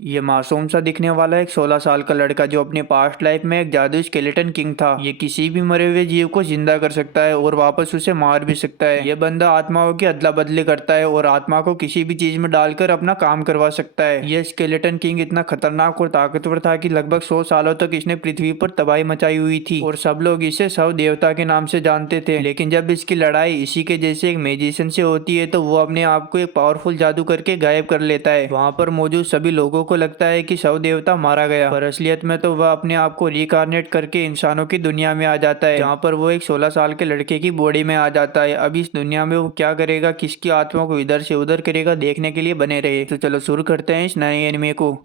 ये मासूम सा दिखने वाला एक 16 साल का लड़का जो अपने पास्ट लाइफ में एक जादुई स्केलेटन किंग था। ये किसी भी मरे हुए जीव को जिंदा कर सकता है और वापस उसे मार भी सकता है। ये बंदा आत्माओं की अदला बदली करता है और आत्मा को किसी भी चीज में डालकर अपना काम करवा सकता है। ये स्केलेटन किंग इतना खतरनाक और ताकतवर था कि लगभग 100 सालों तक इसने पृथ्वी पर तबाही मचाई हुई थी और सब लोग इसे शव देवता के नाम से जानते थे। लेकिन जब इसकी लड़ाई इसी के जैसे एक मैजिशियन से होती है तो वो अपने आप को एक पावरफुल जादू करके गायब कर लेता है। वहां पर मौजूद सभी लोगों को लगता है कि शव देवता मारा गया, पर असलियत में तो वह अपने आप को रिकार्नेट करके इंसानों की दुनिया में आ जाता है, जहाँ पर वो एक 16 साल के लड़के की बॉडी में आ जाता है। अब इस दुनिया में वो क्या करेगा, किसकी आत्मा को इधर से उधर करेगा, देखने के लिए बने रहे। तो चलो शुरू करते हैं इस नए एनिमे को।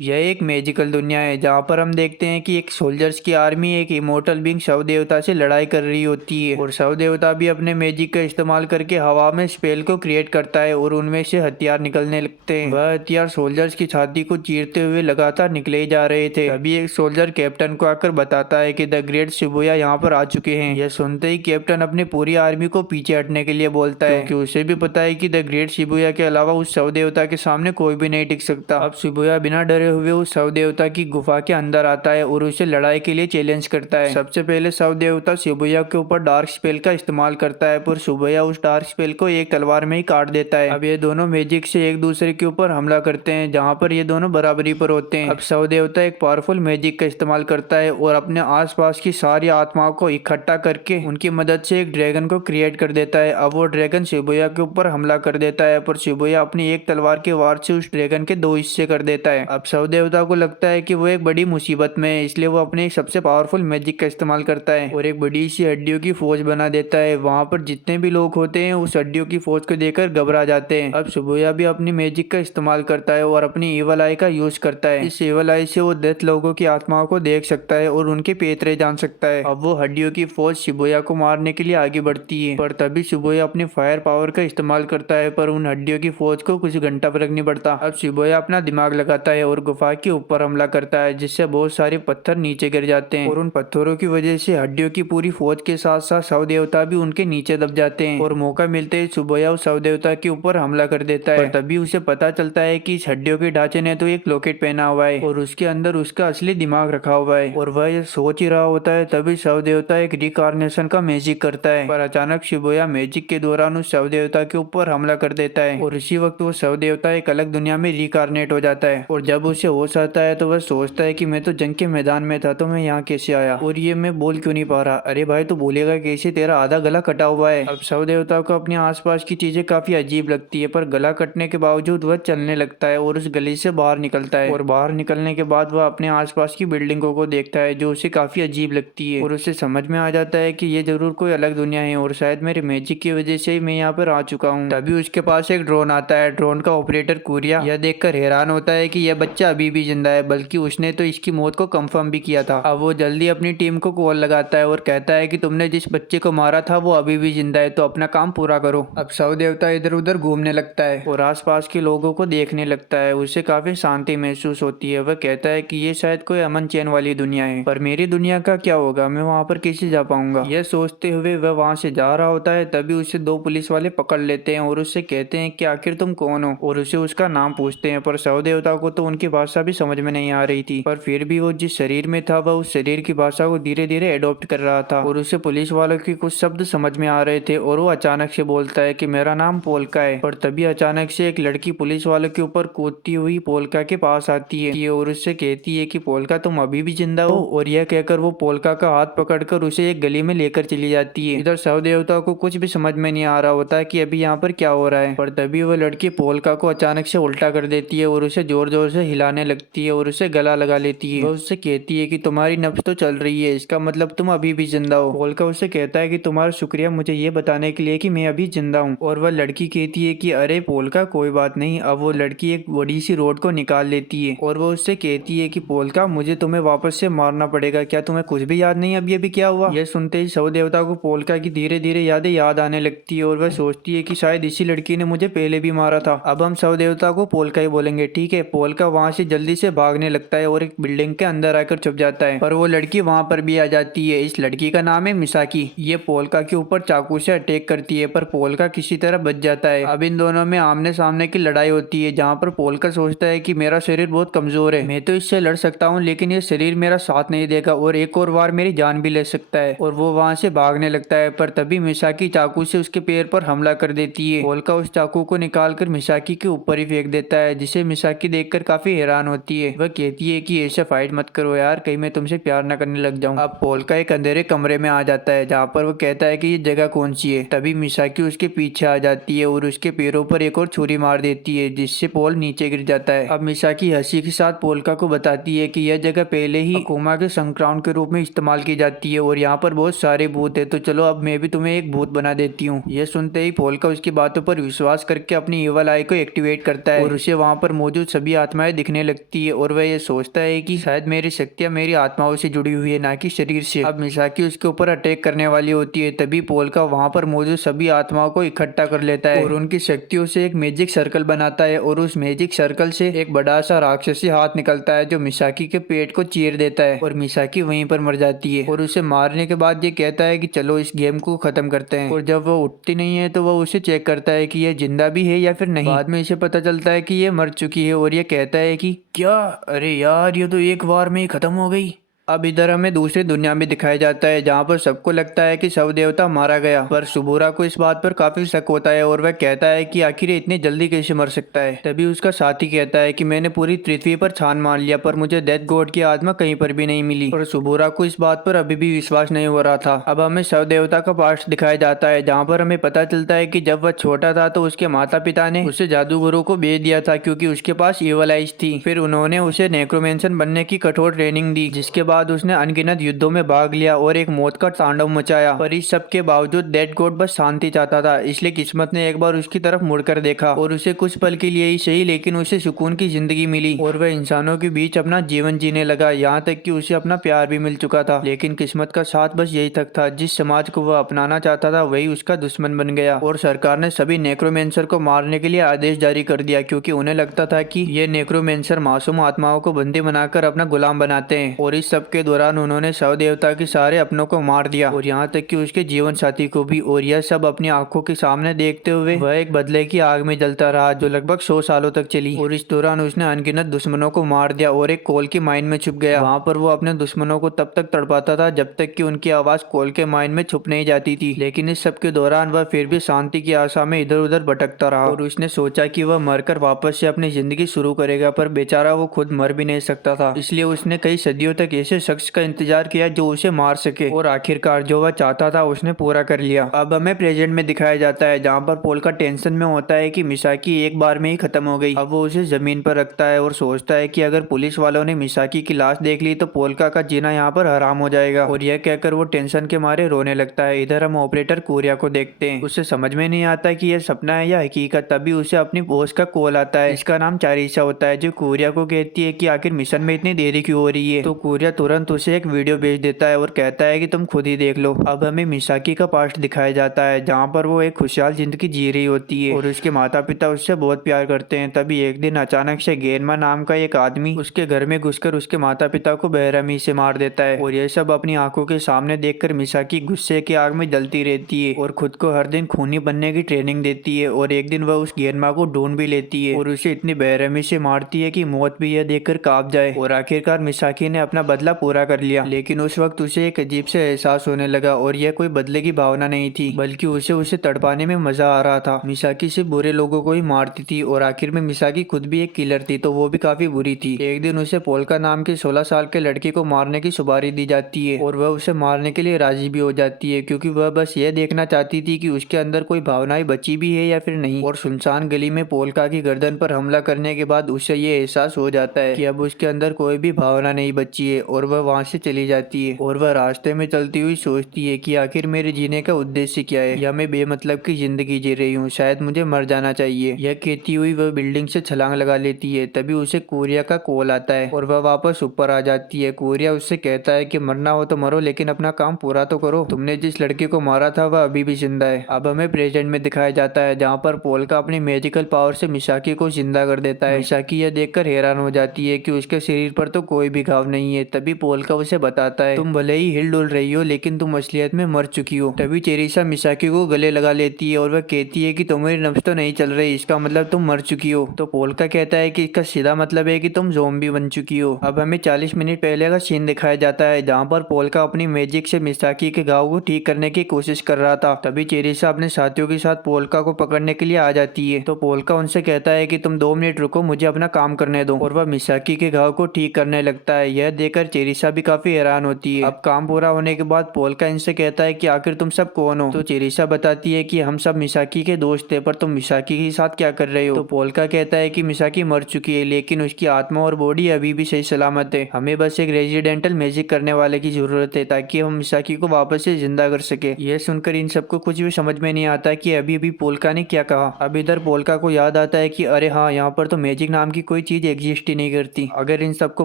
यह एक मैजिकल दुनिया है जहाँ पर हम देखते हैं कि एक सोल्जर्स की आर्मी एक इमोर्टल बींग शव देवता से लड़ाई कर रही होती है और शव देवता भी अपने मैजिक का इस्तेमाल करके हवा में स्पेल को क्रिएट करता है और उनमें से हथियार निकलने लगते हैं। वह हथियार सोल्जर्स की छाती को चीरते हुए लगातार निकले जा रहे थे। अभी एक सोल्जर कैप्टन को आकर बताता है कि द ग्रेट शिबुया यहाँ पर आ चुके हैं। यह सुनते ही कैप्टन अपनी पूरी आर्मी को पीछे हटने के लिए बोलता है, क्योंकि उसे भी पता है कि द ग्रेट शिबुया के अलावा उस शव देवता के सामने कोई भी नहीं टिक सकता। अब शिबुया बिना डरे हुए उस शव देवता की गुफा के अंदर आता है और उसे लड़ाई के लिए चैलेंज करता है। सबसे पहले शव देवता शिबुया के ऊपर डार्क स्पेल का इस्तेमाल करता है, पर शिबुया उस डार्क स्पेल को एक तलवार में ही काट देता है। अब ये दोनों मैजिक से एक दूसरे के ऊपर हमला करते हैं, जहाँ पर ये दोनों बराबरी पर होते हैं। अब शव देवता एक पावरफुल मैजिक का इस्तेमाल करता है और अपने आसपास की सारी आत्माओं को इकट्ठा करके उनकी मदद से एक ड्रैगन को क्रिएट कर देता है। अब वो ड्रैगन शिबुया के ऊपर हमला कर देता है, पर शिबुया अपनी एक तलवार के वार से उस ड्रैगन के दो हिस्से कर देता है। अब शव देवता को लगता है कि वो एक बड़ी मुसीबत में है, इसलिए वो अपने एक सबसे पावरफुल मैजिक का इस्तेमाल करता है और एक बड़ी सी हड्डियों की फौज बना देता है। वहां पर जितने भी लोग होते हैं उस हड्डियों की फौज को देखकर घबरा जाते हैं। अब शिबुया भी अपनी मैजिक का इस्तेमाल करता है और अपनी एवल आई का यूज करता है। इस एवल आई से वो डेथ लोगों की आत्माओं को देख सकता है और उनके पेतरे जान सकता है। अब वो हड्डियों की फौज शिबुया को मारने के लिए आगे बढ़ती है, पर तभी शिबुया अपनी फायर पावर का इस्तेमाल करता है, पर उन हड्डियों की फौज को कुछ घंटा फर्क नहीं पड़ता। अब शिबुया अपना दिमाग लगाता है और गुफा के ऊपर हमला करता है, जिससे बहुत सारे पत्थर नीचे गिर जाते हैं और उन पत्थरों की वजह से हड्डियों की पूरी फौज के साथ साथ शव देवता भी उनके नीचे दब जाते हैं और मौका मिलते ही शिबुया उस शव देवता के ऊपर हमला कर देता है। पर तभी उसे पता चलता है कि इस हड्डियों के ढांचे ने तो एक लॉकेट पहना हुआ है और उसके अंदर उसका असली दिमाग रखा हुआ है और वह ये सोच ही रहा होता है। तभी शव देवता एक रिकार्नेशन का मैजिक करता है, पर अचानक शिबुया मैजिक के दौरान उस शव देवता के ऊपर हमला कर देता है और इसी वक्त वो शव देवता एक अलग दुनिया में रिकार्नेट हो जाता है। और जब उसे होश आता है तो वह सोचता है कि मैं तो जंग के मैदान में था, तो मैं यहाँ कैसे आया और ये मैं बोल क्यों नहीं पा रहा। अरे भाई तू बोलेगा कैसे, तेरा आधा गला कटा हुआ है। अब शव देवता को अपने आसपास की चीजें काफी अजीब लगती है, पर गला कटने के बावजूद वह चलने लगता है और उस गली से बाहर निकलता है और बाहर निकलने के बाद वह अपने आसपास की बिल्डिंगों को देखता है जो उसे काफी अजीब लगती है और उसे समझ में आ जाता है कि ये जरूर कोई अलग दुनिया है और शायद मेरे मैजिक की वजह से ही मैं यहाँ पर आ चुका हूँ। तभी उसके पास एक ड्रोन आता है। ड्रोन का ऑपरेटर कुरिया यह देखकर हैरान होता है कि यह बच्चा अभी भी जिंदा है, बल्कि उसने तो इसकी मौत को कंफर्म भी किया था। अब वो जल्दी अपनी टीम को कॉल लगाता है और कहता है कि तुमने जिस बच्चे को मारा था वो अभी भी जिंदा है, तो अपना काम पूरा करो। अब शव देवता इधर उधर घूमने लगता है और आसपास के लोगों को देखने लगता है। उसे काफी शांति महसूस होती है। वह कहता है कि ये शायद कोई अमन चैन वाली दुनिया है, पर मेरी दुनिया का क्या होगा, मैं वहाँ पर कैसे जा पाऊंगा। यह सोचते हुए वह वहाँ से जा रहा होता है, तभी उसे दो पुलिस वाले पकड़ लेते हैं और उससे कहते हैं कि आखिर तुम कौन हो, और उसे उसका नाम पूछते हैं। पर शव देवता को तो उनकी भाषा भी समझ में नहीं आ रही थी, पर फिर भी वो जिस शरीर में था वह उस शरीर की भाषा को धीरे धीरे एडॉप्ट कर रहा था और उसे पुलिस वालों के कुछ शब्द समझ में आ रहे थे। और वो अचानक से बोलता है कि मेरा नाम पोलका है। पर तभी अचानक से एक लड़की पुलिस वालों के ऊपर कूदती हुई पोलका के पास आती है और उससे कहती है कि पोलका तुम अभी भी जिंदा हो, और यह कहकर वो पोलका का हाथ पकड़कर उसे एक गली में लेकर चली जाती है। इधर शव देवता को कुछ भी समझ में नहीं आ रहा होता कि अभी यहाँ पर क्या हो रहा है, पर तभी वो लड़की पोलका को अचानक से उल्टा कर देती है और उसे जोर जोर से हिलाने लगती है और उसे गला लगा लेती है। वह उससे कहती है कि तुम्हारी नब्ज तो चल रही है, इसका मतलब तुम अभी भी जिंदा हो। पोलका उससे कहता है कि तुम्हारा शुक्रिया मुझे ये बताने के लिए कि मैं अभी जिंदा हूँ। और वह लड़की कहती है कि अरे पोलका कोई बात नहीं। अब वो लड़की एक बड़ी सी रोड को निकाल लेती है और वो उससे कहती है कि पोलका मुझे तुम्हें वापस से मारना पड़ेगा, क्या तुम्हें कुछ भी याद नहीं अभी अभी क्या हुआ। यह सुनते ही शव देवता को पोलका की धीरे धीरे यादें याद आने लगती है और वह सोचती है कि शायद इसी लड़की ने मुझे पहले भी मारा था। अब हम शव देवता को पोलका ही बोलेंगे, ठीक है। पोलका वहां वहाँ से जल्दी से भागने लगता है और एक बिल्डिंग के अंदर आकर छुप जाता है। पर वो लड़की वहाँ पर भी आ जाती है। इस लड़की का नाम है मिसाकी। ये पोल्का के ऊपर चाकू से अटैक करती है पर पोल्का किसी तरह बच जाता है। अब इन दोनों में आमने सामने की लड़ाई होती है जहाँ पर पोल्का सोचता है कि मेरा शरीर बहुत कमजोर है, मैं तो इससे लड़ सकता हूँ लेकिन ये शरीर मेरा साथ नहीं देगा और एक और बार मेरी जान भी ले सकता है। और वो वहाँ से भागने लगता है पर तभी मिसाकी चाकू से उसके पैर पर हमला कर देती है। पोल्का उस चाकू को निकालकर मिसाकी के ऊपर ही फेंक देता है जिसे मिसाकी देखकर काफी हैरान होती है। वह कहती है कि ऐसा फाइट मत करो यार, कहीं मैं तुमसे प्यार न करने लग जाऊं। अब पोल्का एक अंधेरे कमरे में आ जाता है जहाँ पर वो कहता है कि ये जगह कौन सी है। तभी मिसाकी उसके पीछे आ जाती है और उसके पैरों पर एक और छुरी मार देती है जिससे पोल नीचे गिर जाता है। अब मिसाकी हंसी के साथ पोल्का को बताती है कि यह जगह पहले ही अकोमा के संक्रांत के रूप में इस्तेमाल की जाती है और यहाँ पर बहुत सारे भूत है, तो चलो अब मैं भी तुम्हें एक भूत बना देती हूँ। यह सुनते ही पोल्का उसकी बातों पर विश्वास करके अपनी इवल आई को एक्टिवेट करता है और उसे वहाँ पर मौजूद सभी आत्माएं दिखने लगती है और वह ये सोचता है कि शायद मेरी शक्तियाँ मेरी आत्माओं से जुड़ी हुई है, ना कि शरीर से। अब मिसाकी उसके ऊपर अटैक करने वाली होती है तभी पोल्का वहाँ पर मौजूद सभी आत्माओं को इकट्ठा कर लेता है और उनकी शक्तियों से एक मैजिक सर्कल बनाता है और उस मैजिक सर्कल से एक बड़ा सा राक्षसी हाथ निकलता है जो मिसाकी के पेट को चीर देता है और मिसाकी वहीं पर मर जाती है। और उसे मारने के बाद ये कहता है कि चलो इस गेम को खत्म करते हैं। और जब वो उठती नहीं है तो वो उसे चेक करता है कि ये जिंदा भी है या फिर नहीं। बाद में इसे पता चलता है कि ये मर चुकी है और ये कहता है कि क्या, अरे यार ये तो एक बार में ही खत्म हो गई। अब इधर हमें दूसरी दुनिया में दिखाया जाता है जहाँ पर सबको लगता है कि शव देवता मारा गया, पर सुबोरा को इस बात पर काफी शक होता है और वह कहता है कि आखिर ये इतनी जल्दी कैसे मर सकता है। तभी उसका साथी कहता है कि मैंने पूरी पृथ्वी पर छान मार लिया पर मुझे डेथ गॉड की आत्मा कहीं पर भी नहीं मिली। और सुबोरा को इस बात पर अभी भी विश्वास नहीं हो रहा था। अब हमें शव देवता का पास्ट दिखाया जाता है जहाँ पर हमें पता चलता है कि जब वह छोटा था तो उसके माता पिता ने उसे जादूगरों को भेज दिया था क्योंकि उसके पास ईवल आइज थी। फिर उन्होंने उसे नेक्रोमेंसन बनने की कठोर ट्रेनिंग दी जिसके बाद उसने अनगिनत युद्धों में भाग लिया और एक मौत का तांडव मचाया। पर इस सब के बावजूद डेड गॉड बस शांति चाहता था, इसलिए किस्मत ने एक बार उसकी तरफ मुड़कर देखा और उसे कुछ पल के लिए ही सही लेकिन उसे सुकून की जिंदगी मिली और वह इंसानों के बीच अपना जीवन जीने लगा। यहाँ तक कि उसे अपना प्यार भी मिल चुका था। लेकिन किस्मत का साथ बस यही तक था, जिस समाज को वह अपनाना चाहता था वही उसका दुश्मन बन गया और सरकार ने सभी नेक्रोमेंसर को मारने के लिए आदेश जारी कर दिया क्योंकि उन्हें लगता था कि ये नेक्रोमेंसर मासूम आत्माओं को बंदी बनाकर अपना गुलाम बनाते हैं। और इस सब के दौरान उन्होंने शव देवता के सारे अपनों को मार दिया और यहाँ तक कि उसके जीवन साथी को भी। और यह सब अपनी आंखों के सामने देखते हुए वह एक बदले की आग में जलता रहा जो लगभग 100 सालों तक चली। और इस दौरान उसने अनगिनत दुश्मनों को मार दिया और एक कोल की माइन में छुप गया। वहाँ पर वो अपने दुश्मनों को तब तक तड़पाता था जब तक कि उनकी आवाज कोल के माइन में छुप नहीं जाती थी। लेकिन इस सब के दौरान वह फिर भी शांति की आशा में इधर उधर भटकता रहा और उसने सोचा कि वह मरकर वापस से अपनी जिंदगी शुरू करेगा, पर बेचारा वो खुद मर भी नहीं सकता था। इसलिए उसने कई सदियों तक ऐसे शख्स का इंतजार किया जो उसे मार सके और आखिरकार जो वह चाहता था उसने पूरा कर लिया। अब हमें प्रेजेंट में दिखाया जाता है जहाँ पर पोल्का टेंशन में होता है कि मिसाकी एक बार में ही खत्म हो गई। अब वो उसे जमीन पर रखता है और सोचता है कि अगर पुलिस वालों ने मिसाकी की लाश देख ली तो पोल्का का जीना यहाँ पर हराम हो जाएगा। और यह कहकर वो टेंशन के मारे रोने लगता है। इधर हम ऑपरेटर कोरिया को देखते हैं। उसे समझ में नहीं आता कि यह सपना है या हकीकत। तभी उसे अपनी बॉस का कॉल आता है। इसका नाम चारिशा होता है जो कोरिया को कहती है कि आखिर मिशन में इतनी देरी क्यों हो रही है। तो कोरिया तुरंत उसे एक वीडियो भेज देता है और कहता है कि तुम खुद ही देख लो। अब हमें मिसाकी का पास्ट दिखाया जाता है जहाँ पर वो एक खुशहाल जिंदगी जी रही होती है और उसके माता पिता उससे बहुत प्यार करते हैं। तभी एक दिन अचानक से गेनमा नाम का एक आदमी उसके घर में घुसकर उसके माता पिता को बेरहमी से मार देता है। और यह सब अपनी आंखों के सामने देखकर मिसाकी गुस्से की आग में जलती रहती है और खुद को हर दिन खूनी बनने की ट्रेनिंग देती है। और एक दिन वह उस गेनमा को ढूंढ भी लेती है और उसे इतनी बेरहमी से मारती है कि मौत भी यह देखकर कांप जाए। और आखिरकार मिसाकी ने अपना बदला पूरा कर लिया। लेकिन उस वक्त उसे एक अजीब से एहसास होने लगा और यह कोई बदले की भावना नहीं थी बल्कि उसे तड़पाने में मजा आ रहा था। मिसाकी सिर्फ बुरे लोगों को ही मारती थी और आखिर में मिसाकी खुद भी एक किलर थी तो वो भी काफी बुरी थी। एक दिन उसे पोल्का नाम के 16 साल के लड़के को मारने की सुपारी दी जाती है और वह उसे मारने के लिए राजी भी हो जाती है क्योंकि वह बस यह देखना चाहती थी कि उसके अंदर कोई भावनाएं बची भी है या फिर नहीं। और सुनसान गली में पोल्का की गर्दन पर हमला करने के बाद उसे ये एहसास हो जाता है कि अब उसके अंदर कोई भी भावना नहीं बची है और वह वहाँ से चली जाती है। और वह रास्ते में चलती हुई सोचती है कि आखिर मेरे जीने का उद्देश्य क्या है, या मैं बेमतलब की जिंदगी जी रही हूँ, शायद मुझे मर जाना चाहिए। यह कहती हुई वह बिल्डिंग से छलांग लगा लेती है। तभी उसे कोरिया का कॉल आता है और वह वापस ऊपर आ जाती है। कोरिया उससे कहता है कि मरना हो तो मरो, लेकिन अपना काम पूरा तो करो। तुमने जिस लड़के को मारा था वह अभी भी जिंदा है। अब हमें प्रेजेंट में दिखाया जाता है, जहाँ पर पोल्का अपनी मैजिकल पावर से मिसाकी को जिंदा कर देता है। मिसाकी यह देखकर हैरान हो जाती है कि उसके शरीर पर तो कोई भी घाव नहीं है। तभी पोल्का उसे बताता है, तुम भले ही हिल डुल रही हो, लेकिन तुम असलियत में मर चुकी हो। तभी चेरिसा मिसाकी को गले लगा लेती है और वह कहती है कि तुम्हारी नब्ज तो नहीं चल रही, इसका मतलब तुम मर चुकी हो। तो पोल्का कहता है कि इसका सीधा मतलब है कि तुम ज़ॉम्बी बन चुकी हो। अब हमें 40 मिनट पहले का सीन दिखाया जाता है, जहाँ पर पोल्का अपनी मैजिक से मिसाकी के घाव को ठीक करने की कोशिश कर रहा था। तभी चेरिसा अपने साथियों के साथ पोल्का को पकड़ने के लिए आ जाती है। तो पोल्का उनसे कहता है कि तुम 2 मिनट रुको, मुझे अपना काम करने दो। और वह मिसाकी के घाव को ठीक करने लगता है। यह देखकर चेरिसा भी काफी हैरान होती है। अब काम पूरा होने के बाद पोल्का इनसे कहता है कि आखिर तुम सब कौन हो। तो चेरिसा बताती है कि हम सब मिसाकी के दोस्त थे, पर तुम मिसाकी के साथ क्या कर रहे हो। तो पोल्का कहता है कि मिसाकी मर चुकी है, लेकिन उसकी आत्मा और बॉडी अभी भी सही सलामत है। हमें बस एक रेजिडेंटल मैजिक करने वाले की जरूरत है, ताकि हम मिसाकी को वापस से जिंदा कर सके। यह सुनकर इन सबको कुछ भी समझ में नहीं आता कि अभी अभी पोल्का ने क्या कहा। अब इधर पोल्का को याद आता है कि अरे हाँ, यहाँ पर तो मैजिक नाम की कोई चीज एग्जिस्ट ही नहीं करती। अगर इन सबको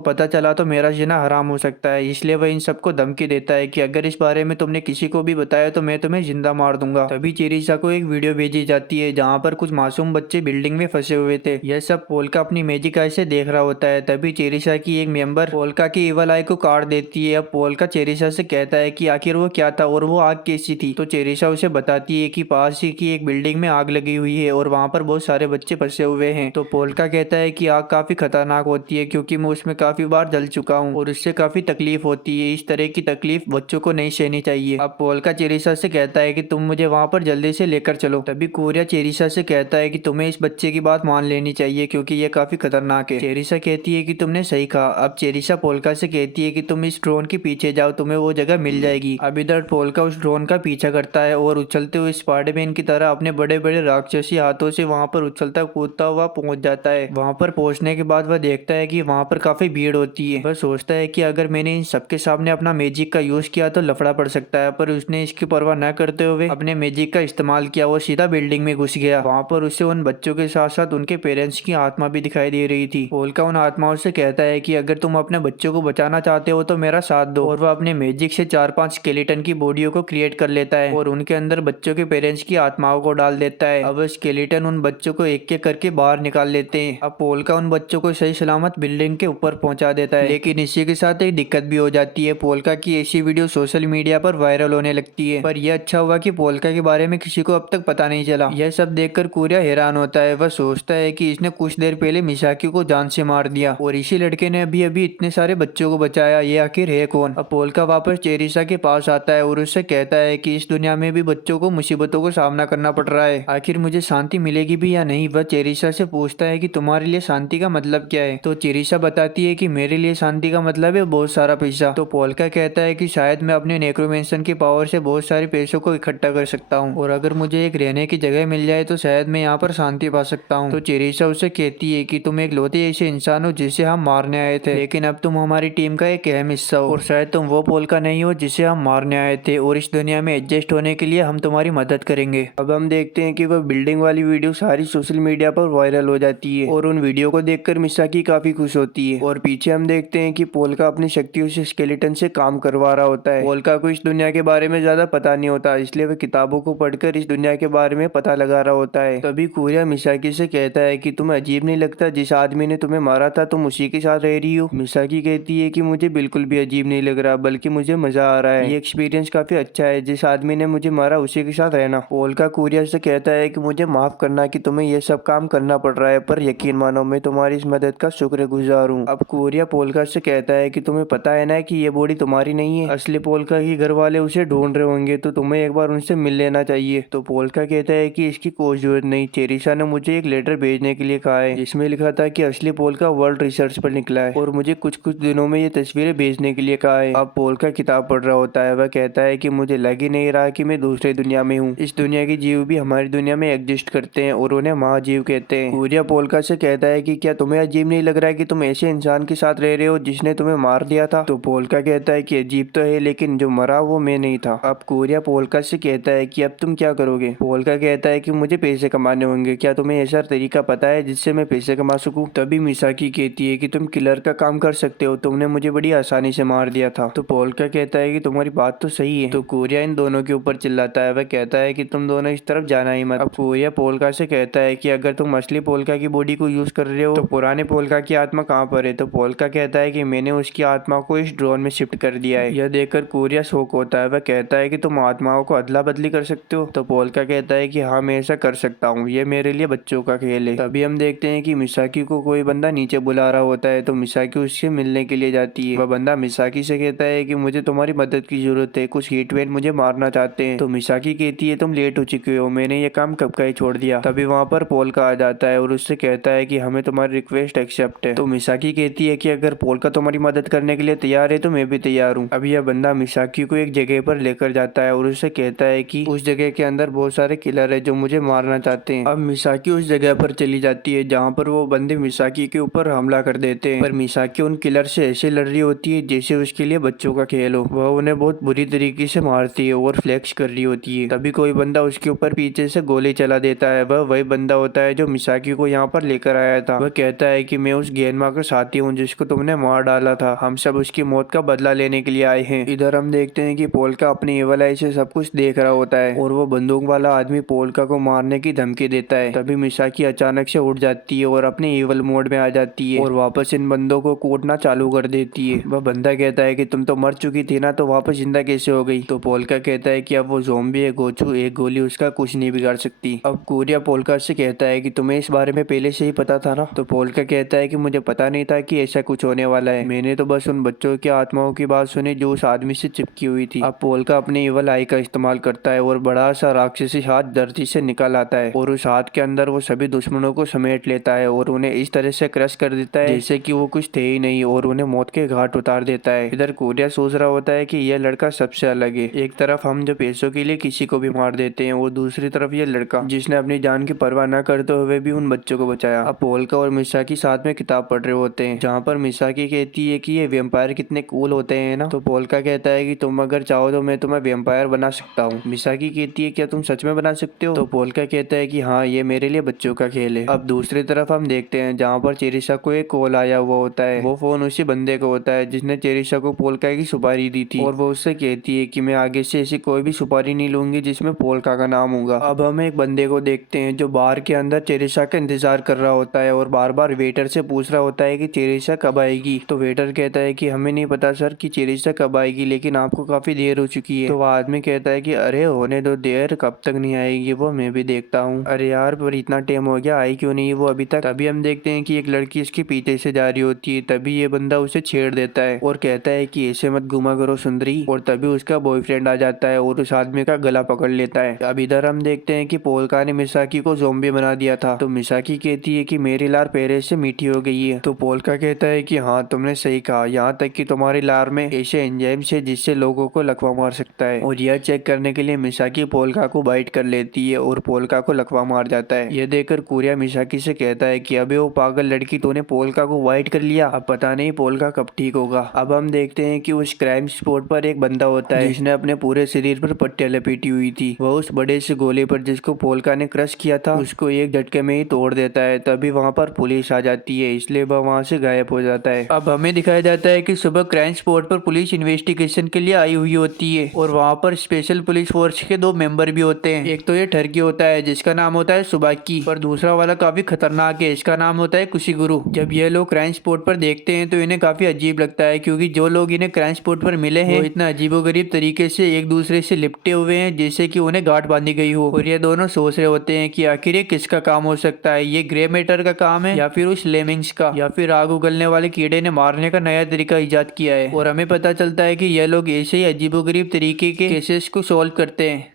पता चला तो मेरा जीना हराम हो सकता है। इसलिए वह इन सबको धमकी देता है कि अगर इस बारे में तुमने किसी को भी बताया तो मैं तुम्हें जिंदा मार दूंगा। तभी चेरिसा को एक वीडियो भेजी जाती है, जहाँ पर कुछ मासूम बच्चे बिल्डिंग में फंसे हुए थे। यह सब पोल्का अपनी मैजिक आई से देख रहा होता है। तभी चेरिसा की एक मेंबर पोल्का की इवल आई को काट देती है। अब पोल्का चेरिसा से कहता है कि आखिर वो क्या था और वो आग कैसी थी। तो चेरिसा उसे बताती है कि पास ही की एक बिल्डिंग में आग लगी हुई है और वहाँ पर बहुत सारे बच्चे फंसे हुए हैं। तो पोल्का कहता है कि आग काफी खतरनाक होती है, क्योंकि मैं उसमें काफी बार जल चुका हूँ और उससे काफी तकलीफ होती है। इस तरह की तकलीफ बच्चों को नहीं सहनी चाहिए। अब पोल्का चेरिसा से कहता है कि तुम मुझे वहाँ पर जल्दी से लेकर चलो। तभी कोरिया चेरिसा से कहता है कि तुम्हें इस बच्चे की बात मान लेनी चाहिए, क्योंकि ये काफी खतरनाक है। चेरिसा कहती है कि तुमने सही कहा। अब चेरिसा पोल्का से कहती है कि तुम इस ड्रोन के पीछे जाओ, तुम्हें वो जगह मिल जाएगी। अब इधर पोल्का उस ड्रोन का पीछा करता है और उछलते हुए स्पाइडरमैन की तरह अपने बड़े बड़े राक्षसी हाथों से वहाँ पर उछलता कूदता हुआ पहुंच जाता है। वहाँ पर पहुंचने के बाद वह देखता है कि वहाँ पर काफी भीड़ होती है। वह सोचता है कि अगर मैंने इन सबके सामने अपना मैजिक का यूज किया तो लफड़ा पड़ सकता है, पर उसने इसकी परवाह न करते हुए अपने मैजिक का इस्तेमाल किया और सीधा बिल्डिंग में घुस गया। वहाँ पर उसे उन बच्चों के साथ साथ उनके पेरेंट्स की आत्मा भी दिखाई दे रही थी। पोल्का उन आत्माओं से कहता है कि अगर तुम अपने बच्चों को बचाना चाहते हो तो मेरा साथ दो। और वह अपने मैजिक से 4-5 स्केलेटन की बॉडियों को क्रिएट कर लेता है और उनके अंदर बच्चों के पेरेंट्स की आत्माओं को डाल देता है। अब स्केलेटन उन बच्चों को एक एक करके बाहर निकाल लेते हैं। अब पोल्का उन बच्चों को सही सलामत बिल्डिंग के ऊपर पहुंचा देता है, लेकिन इसी के साथ एक दिक्कत भी हो जाती है। पोल्का की ऐसी वीडियो सोशल मीडिया पर वायरल होने लगती है, पर यह अच्छा हुआ कि पोल्का के बारे में किसी को अब तक पता नहीं चला। यह सब देखकर कोरिया हैरान होता है। वह सोचता है कि इसने कुछ देर पहले मिसाकी को जान से मार दिया और इसी लड़के ने अभी अभी इतने सारे बच्चों को बचाया। ये आखिर है कौन। अब पोल्का वापस चेरिसा के पास आता है और उससे कहता है कि इस दुनिया में भी बच्चों को मुसीबतों को सामना करना पड़ रहा है, आखिर मुझे शांति मिलेगी भी या नहीं। वह चेरिसा से पूछता है कि तुम्हारे लिए शांति का मतलब क्या है। तो चेरिसा बताती है कि मेरे लिए शांति का मतलब है बहुत सारा पैसा। तो पोल्का कहता है कि शायद मैं अपने नेक्रोमेंशन की पावर से बहुत सारे पैसों को इकट्ठा कर सकता हूँ, और अगर मुझे एक रहने की जगह मिल जाए तो शायद मैं यहाँ पर शांति पा सकता हूँ। तो चेरिसा उसे कहती है कि तुम एक लौते ऐसे इंसान हो जिसे हम मारने आए थे, लेकिन अब तुम हमारी टीम का एक अहम हिस्सा हो, और शायद तुम वो पोल्का नहीं हो जिसे हम मारने आए थे, और इस दुनिया में एडजस्ट होने के लिए हम तुम्हारी मदद करेंगे। अब हम देखते हैं कि वह बिल्डिंग वाली वीडियो सारी सोशल मीडिया पर वायरल हो जाती है और उन वीडियो को देखकर मिसाकी काफी खुश होती है। और पीछे हम देखते हैं कि पोल्का अपनी शक्तियों से स्केलेटन से काम करवा रहा होता है। पोल्का को इस दुनिया के बारे में ज्यादा पता नहीं होता, इसलिए वह किताबों को पढ़कर इस दुनिया के बारे में पता लगा रहा होता है। तभी कोरिया मिसाकी से कहता है कि तुम्हें अजीब नहीं लगता जिस आदमी ने तुम्हें मारा था तुम उसी के साथ रह रही हो। मिसाकी कहती है कि मुझे बिल्कुल भी अजीब नहीं लग रहा, बल्कि मुझे मजा आ रहा है। ये एक्सपीरियंस काफी अच्छा है, जिस आदमी ने मुझे मारा उसी के साथ रहना। पोल्का कोरिया से कहता है कि मुझे माफ करना कि तुम्हें ये सब काम करना पड़ रहा है, पर यकीन मानो मैं तुम्हारी इस मदद का शुक्रगुजार हूँ। अब कोरिया पोल्का से कहता है कि तुम्हें पता है ना कि ये बॉडी तुम्हारी नहीं है, असली पोल्का के घर वाले उसे ढूंढ रहे होंगे, तो तुम्हें एक बार उनसे मिल लेना चाहिए। तो पोल्का कहता है कि इसकी कोई जरूरत नहीं, चेरिसा ने मुझे एक लेटर भेजने के लिए कहा है जिसमें लिखा था कि असली पोल्का वर्ल्ड रिसर्च पर निकला है और मुझे कुछ दिनों में ये तस्वीरें भेजने के लिए कहा है। अब पोल्का किताब पढ़ रहा होता है। वह कहता है कि मुझे लग ही नहीं रहा कि मैं दूसरे दुनिया में हूँ, इस दुनिया के जीव भी हमारी दुनिया में एग्जिस्ट करते हैं और उन्हें महाजीव कहते हैं। कोरिया पोल्का से कहता है कि क्या तुम्हें अजीब नहीं लग रहा है कि तुम ऐसे इंसान के साथ रह रहे हो जिसने तुम्हें मार दिया था। तो पोल्का कहता है कि अजीब तो है, लेकिन जो मरा वो मैं नहीं था। अब कोरिया पोल्का से कहता है कि अब तुम क्या करोगे। पोल्का कहता है कि मुझे पैसे कमाने होंगे, क्या तुम्हें ऐसा तरीका पता है जिससे मैं पैसे कमा सकूं। तभी मिसाकी कहती है कि तुम किलर का काम कर सकते हो, तुमने मुझे बड़ी आसानी से मार दिया था। तो पोल्का कहता है कि तुम्हारी बात तो सही है। तो कोरिया इन दोनों के ऊपर चिल्लाता है। वह कहता है कि तुम दोनों इस तरफ जाना ही मत। अब कोरिया पोल्का से कहता है कि अगर तुम असली पोल्का की बॉडी को यूज कर रहे हो तो पुराने पोल्का की आत्मा कहाँ पर है। तो पोल्का कहता है कि मैंने उसकी आत्मा को इस ड्रोन में शिफ्ट कर दिया है। यह देखकर कोरिया शौक होता है। वह कहता है कि तुम आत्माओं को अदला बदली कर सकते हो। तो पोल्का कहता है कि हाँ, मैं ऐसा कर सकता हूँ, ये मेरे लिए बच्चों का खेल है। तभी हम देखते हैं कि मिसाकी को कोई बंदा नीचे बुला रहा होता है। तो मिसाकी उससे मिलने के लिए जाती है। वह बंदा मिसाकी से कहता है कि मुझे तुम्हारी मदद की जरूरत है, कुछ हीटवेव मुझे मारना चाहते हैं। तो मिसाकी कहती है तुम लेट हो चुके हो, मैंने ये काम कब का ही छोड़ दिया। तभी वहाँ पर पोल्का आ जाता है और उससे कहता है कि हमें तुम्हारी रिक्वेस्ट एक्सेप्ट है। तो मिसाकी कहती है कि अगर पोल्का तुम्हारी मदद करने के लिए तैयार है तो मैं भी तैयार हूँ। अब यह बंदा मिसाकी को एक जगह पर लेकर जाता है और उससे कहता है कि उस जगह के अंदर बहुत सारे किलर है जो मुझे मारना चाहते हैं। अब मिसाकी उस जगह पर चली जाती है जहाँ पर वो बंदे मिसाकी के ऊपर हमला कर देते हैं। पर मिसाकी उन किलर से ऐसे लड़ रही होती है जैसे उसके लिए बच्चों का खेल हो। वह उन्हें बहुत बुरी तरीके से मारती है और फ्लेक्स कर रही होती है। तभी कोई बंदा उसके ऊपर पीछे से गोली चला देता है। वह वही बंदा होता है जो मिसाकी को यहाँ पर लेकर आया था। वह कहता है कि मैं उस गेनमा का साथी हूँ जिसको तुमने मार डाला था, हम सब उसकी मौत का बदला लेने के लिए आए हैं। इधर हम देखते हैं कि पोल्का अपनी एवल आई से सब कुछ देख रहा होता है और वो बंदूक वाला आदमी पोल्का को मारने की धमकी देता है। तभी मिसाकी अचानक से उठ जाती है और अपने एवल मोड में आ जाती है और वापस इन बंदों को कूटना चालू कर देती है। वह बंदा कहता है कि तुम तो मर चुकी थी ना, तो वापस जिंदा कैसे हो गई। तो पोल्का कहता है कि अब वो ज़ॉम्बी है गोचू, एक गोली उसका कुछ नहीं बिगाड़ सकती। अब कोरिया पोल्का से कहता है कि तुम्हें इस बारे में पहले से ही पता था ना। तो पोल्का कहता है कि मुझे पता नहीं था कि ऐसा कुछ होने वाला है, मैंने तो बस उन बच्चों की आत्माओं की बात सुनी जो उस आदमी से चिपकी हुई थी। अब पोल्का अपने एवल आई का इस्तेमाल करता है और बड़ा सा राक्षसी हाथ धरती से निकल आता है और उस हाथ के अंदर वो सभी दुश्मनों को समेट लेता है और उन्हें इस तरह से क्रश कर देता है जैसे कि वो कुछ थे ही नहीं और उन्हें मौत के घाट उतार देता है। इधर कोरिया सोच रहा होता है कि यह लड़का सबसे अलग है। एक तरफ हम जो पैसों के लिए किसी को भी मार देते हैं, वो दूसरी तरफ ये लड़का जिसने अपनी जान की परवाह न करते हुए भी उन बच्चों को बचाया। अब पोल्का और मिसाकी साथ में किताब पढ़ रहे होते हैं जहाँ पर मिसाकी कहती है कि ये वेम्पायर कितने कूल होते हैं ना। तो पोल्का कहता है कि तुम अगर चाहो तो मैं तुम्हें वेम्पायर बना सकता हूँ। मिसाकी कहती है क्या तुम सच में बना सकते हो। तो पोल्का कहता है कि हाँ, ये मेरे लिए बच्चों का खेल है। अब दूसरी तरफ हम देखते हैं जहाँ पर चेरिसा को एक कॉल आया हुआ होता है। वो फोन उसी बंदे को होता है जिसने चेरिसा को पोल्का की सुपारी दी थी और वो उससे कहती है कि मैं आगे से ऐसी कोई भी सुपारी नहीं लूंगी जिसमें पोल्का का नाम होगा। अब हम एक बंदे को देखते हैं जो बार के अंदर चेरिसा का इंतजार कर रहा होता है और बार बार वेटर से पूछ रहा होता है कि चेरिसा कब आएगी। तो वेटर कहता है कि हमें नहीं पता सर कि चेरिसा कब आएगी, लेकिन आपको काफी देर हो चुकी है। तो वह आदमी कहता है कि अरे होने दो देर, कब तक नहीं आएगी वो मैं भी देखता हूँ। अरे यार पर इतना टाइम हो गया, आई क्यों नहीं वो अभी तक। तभी हम देखते हैं कि एक लड़की इसके पीछे से जा रही होती है। तभी ये बंदा उसे छेड़ देता है और कहता है कि ऐसे मत घुमा करो सुंदरी। और तभी उसका बॉयफ्रेंड आ जाता है और उस आदमी का गला पकड़ लेता है। अब इधर हम देखते हैं कि पोल्का ने मिसाकी को ज़ॉम्बी बना दिया था। तो मिसाकी कहती है कि मेरी लार पहले से मीठी हो गई है। तो पोल्का कहता है कि हाँ तुमने सही कहा, यहाँ तक कि तुम्हारी लार में ऐसे एंजाइम्स है जिससे लोगों को लकवा मार सकता है। और यह चेक करने के लिए मिसाकी पोल्का को बाइट कर लेती है और पोल्का को लकवा मार जाता है। यह देखकर कोरिया मिसाकी से कहता है कि अबे वो पागल लड़की, तूने पोल्का को बाइट कर लिया, अब पता नहीं पोल्का कब ठीक होगा। अब हम देखते हैं कि उस क्राइम स्पॉट पर एक बंदा होता है जिसने अपने पूरे शरीर पर पट्टियां लपेटी हुई थी। वह उस बड़े से गोले पर जिसको पोल्का ने क्रश किया था उसको एक झटके में ही तोड़ देता है। तभी वहाँ पर पुलिस आ जाती है, इसलिए वह वहाँ से गायब हो जाता है। अब हमें दिखाया जाता है कि सुबह क्राइम स्पॉट पर पुलिस इन्वेस्टिगेशन के लिए आई हुई होती है और वहाँ पर स्पेशल पुलिस फोर्स के 2 मेंबर भी होते हैं। एक तो ये ठरकी होता है जिसका नाम होता है सुबाकी, और दूसरा वाला काफी खतरनाक है, इसका नाम होता है कुशिगुरु। जब ये लोग क्राइम स्पॉट पर देखते हैं तो इन्हें काफी अजीब लगता है क्योंकि जो लोग इन्हें क्राइम स्पॉट पर मिले हैं वो इतना अजीबोगरीब तरीके से एक दूसरे से लिपटे हुए हैं जैसे कि उन्हें गांठ बांधी गई हो। और ये दोनों सोच रहे होते हैं कि आखिर ये किसका काम हो सकता है, ये ग्रे मैटर का काम है या फिर उस लेमिंग्स का, या फिर आग उगलने वाले कीड़े ने मारने का नया तरीका इजाद किया है। और हमें पता चलता है कि ये लोग ऐसे ही अजीबोगरीब तरीके के केसेस को सॉल्व करते हैं।